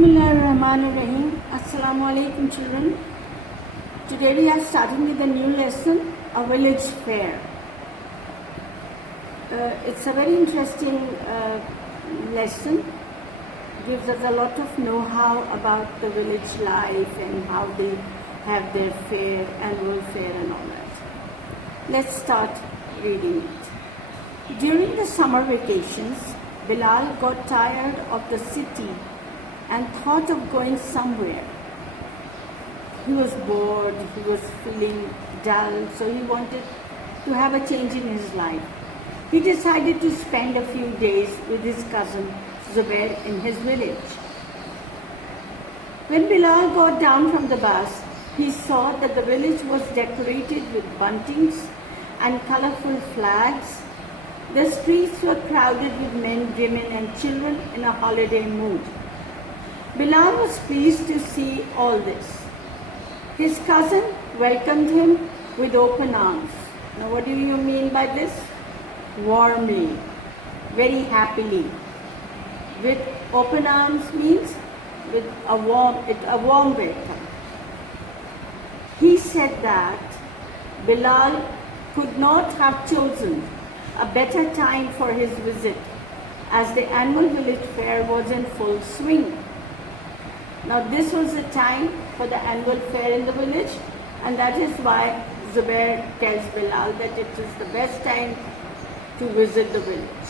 Bismillahirrahmanirrahim. Assalamu alaikum, children. Today we are starting with a new lesson, a village fair. It's a very interesting lesson. Gives us a lot of know-how about the village life and how they have their fair, annual fair and all that. Let's start reading it. During the summer vacations, Bilal got tired of the city and thought of going somewhere. He was bored, he was feeling dull, so he wanted to have a change in his life. He decided to spend a few days with his cousin Zubair in his village. When Bilal got down from the bus, he saw that the village was decorated with buntings and colorful flags. The streets were crowded with men, women and children in a holiday mood. Bilal was pleased to see all this. His cousin welcomed him with open arms. Now what do you mean by this? Warmly, very happily. With open arms means with a warm welcome. He said that Bilal could not have chosen a better time for his visit as the annual village fair was in full swing. Now this was the time for the annual fair in the village, and that is why Zubair tells Bilal that it is the best time to visit the village.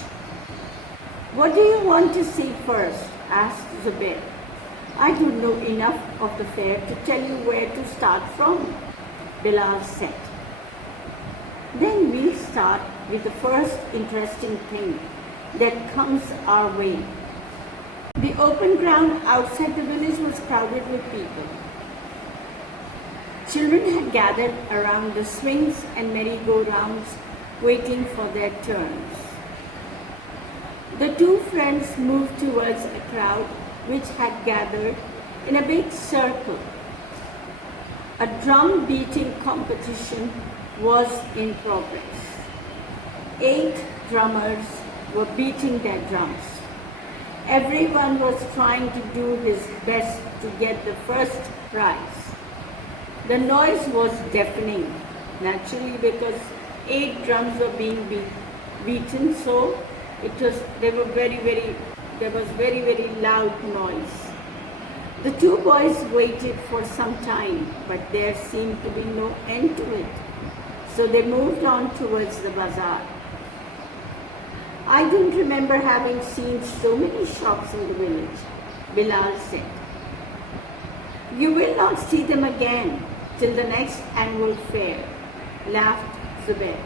What do you want to see first? Asked Zubair. I don't know enough of the fair to tell you where to start from, Bilal said. Then we'll start with the first interesting thing that comes our way. The open ground outside the village was crowded with people. Children had gathered around the swings and merry-go-rounds, waiting for their turns. The two friends moved towards a crowd which had gathered in a big circle. A drum-beating competition was in progress. 8 drummers were beating their drums. Everyone was trying to do his best to get the first prize. The noise was deafening, naturally, because 8 drums were being beaten, so there was very loud noise. The two boys waited for some time, but there seemed to be no end to it, so they moved on towards the bazaar. I don't remember having seen so many shops in the village, Bilal said. You will not see them again till the next annual fair, laughed Zubair.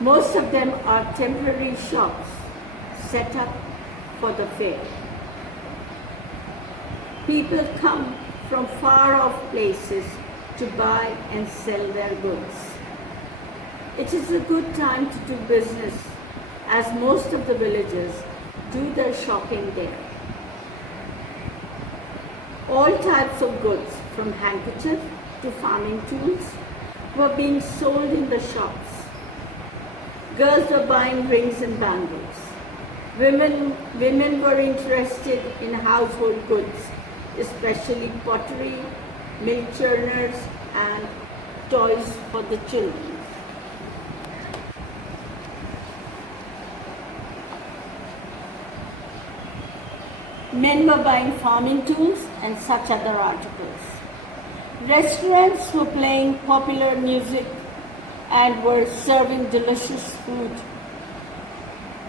Most of them are temporary shops set up for the fair. People come from far off places to buy and sell their goods. It is a good time to do business, as most of the villagers do their shopping there. All types of goods, from handkerchiefs to farming tools, were being sold in the shops. Girls were buying rings and bangles. Women were interested in household goods, especially pottery, milk churners, and toys for the children. Men were buying farming tools and such other articles. Restaurants were playing popular music and were serving delicious food.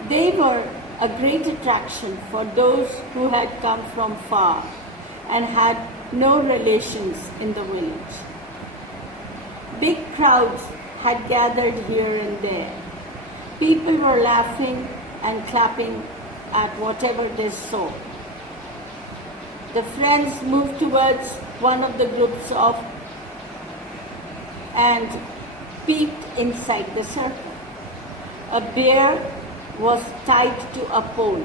They were a great attraction for those who had come from far and had no relations in the village. Big crowds had gathered here and there. People were laughing and clapping at whatever they saw. The friends moved towards one of the groups and peeped inside the circle. A bear was tied to a pole.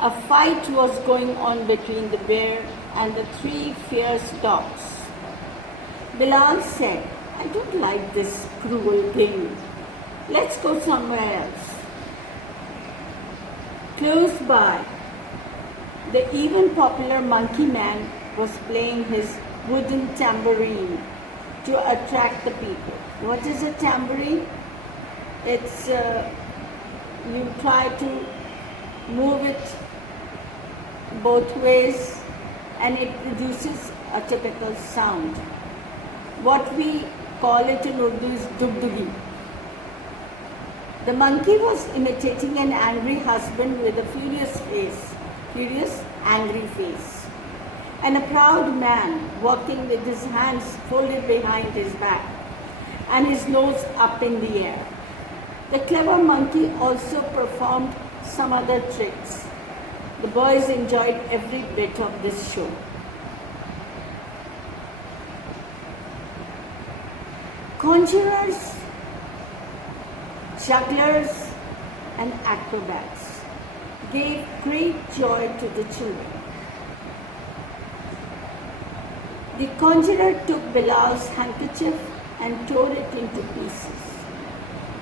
A fight was going on between the bear and the 3 fierce dogs. Bilal said, I don't like this cruel thing. Let's go somewhere else. Close by, The even popular Monkey Man was playing his wooden tambourine to attract the people. What is a tambourine? It's you try to move it both ways and it produces a typical sound. What we call it in Urdu is dugdugi. The monkey was imitating an angry husband with a furious, angry face, and a proud man walking with his hands folded behind his back and his nose up in the air. The clever monkey also performed some other tricks. The boys enjoyed every bit of this show. Conjurers, jugglers, and acrobats gave great joy to the children. The conjurer took Bilal's handkerchief and tore it into pieces.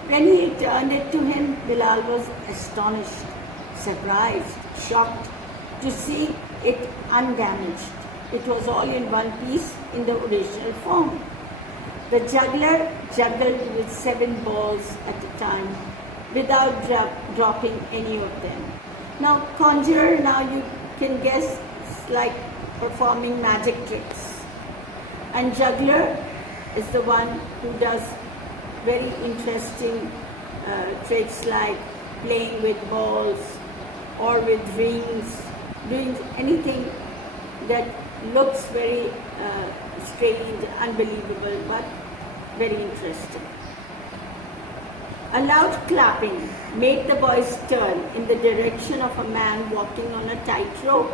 When he returned it to him, Bilal was astonished, surprised, shocked to see it undamaged. It was all in one piece in the original form. The juggler juggled with 7 balls at a time without dropping any of them. Now, conjurer, now you can guess, it's like performing magic tricks. And juggler is the one who does very interesting tricks like playing with balls or with rings, doing anything that looks very strange, unbelievable, but very interesting. A loud clapping made the boys turn in the direction of a man walking on a tightrope.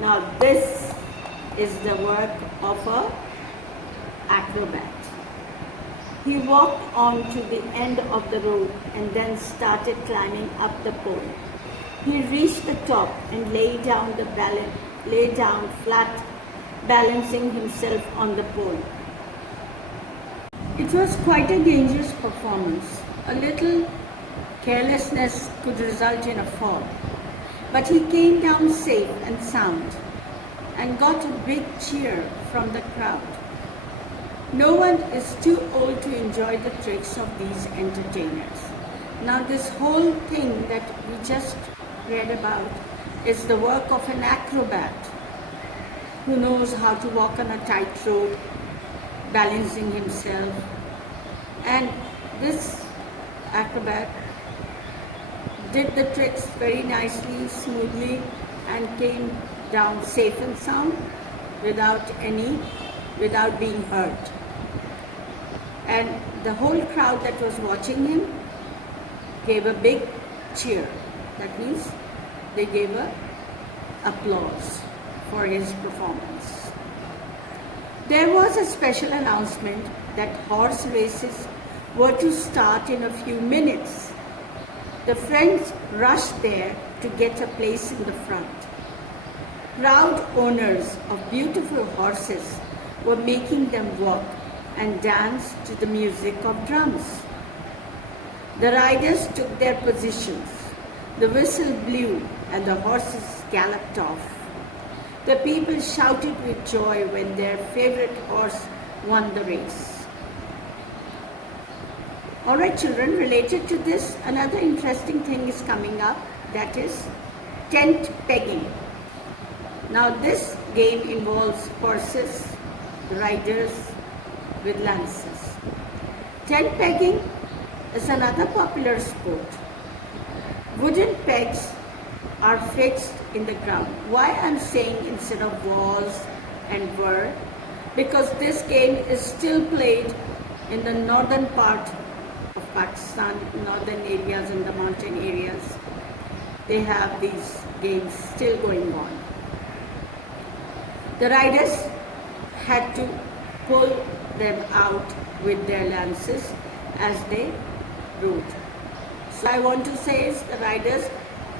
Now this is the work of an acrobat. He walked on to the end of the rope and then started climbing up the pole. He reached the top and lay down flat, balancing himself on the pole. It was quite a dangerous performance. A little carelessness could result in a fall. But he came down safe and sound and got a big cheer from the crowd. No one is too old to enjoy the tricks of these entertainers. Now this whole thing that we just read about is the work of an acrobat who knows how to walk on a tightrope, balancing himself. And this acrobat did the tricks very nicely, smoothly, and came down safe and sound without being hurt. And the whole crowd that was watching him gave a big cheer. That means they gave a applause for his performance. There was a special announcement that horse races were to start in a few minutes. The friends rushed there to get a place in the front. Proud owners of beautiful horses were making them walk and dance to the music of drums. The riders took their positions. The whistle blew and the horses galloped off. The people shouted with joy when their favorite horse won the race. Alright children, related to this, another interesting thing is coming up, that is tent pegging. Now this game involves horses, riders with lances. Tent pegging is another popular sport. Wooden pegs are fixed in the ground. Why I'm saying instead of walls and whir? Because this game is still played in the northern part of Pakistan, northern areas and the mountain areas. They have these games still going on. The riders had to pull them out with their lances as they rode. So I want to say is the riders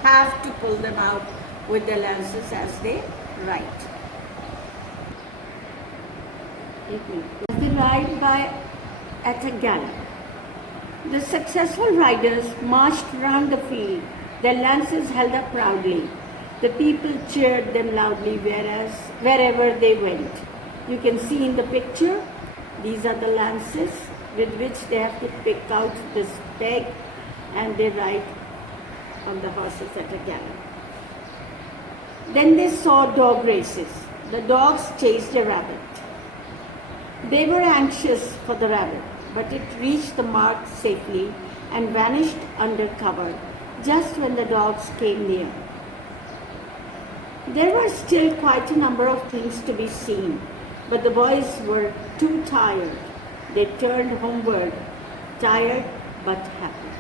have to pull them out with their lances as they ride. As they ride by at a gallop, the successful riders marched round the field, their lances held up proudly. The people cheered them loudly wherever they went. You can see in the picture, these are the lances with which they have to pick out this peg and they ride on the horses at a gallop. Then they saw dog races. The dogs chased a rabbit. They were anxious for the rabbit, but it reached the mark safely and vanished under cover just when the dogs came near. There were still quite a number of things to be seen, but the boys were too tired. They turned homeward, tired but happy.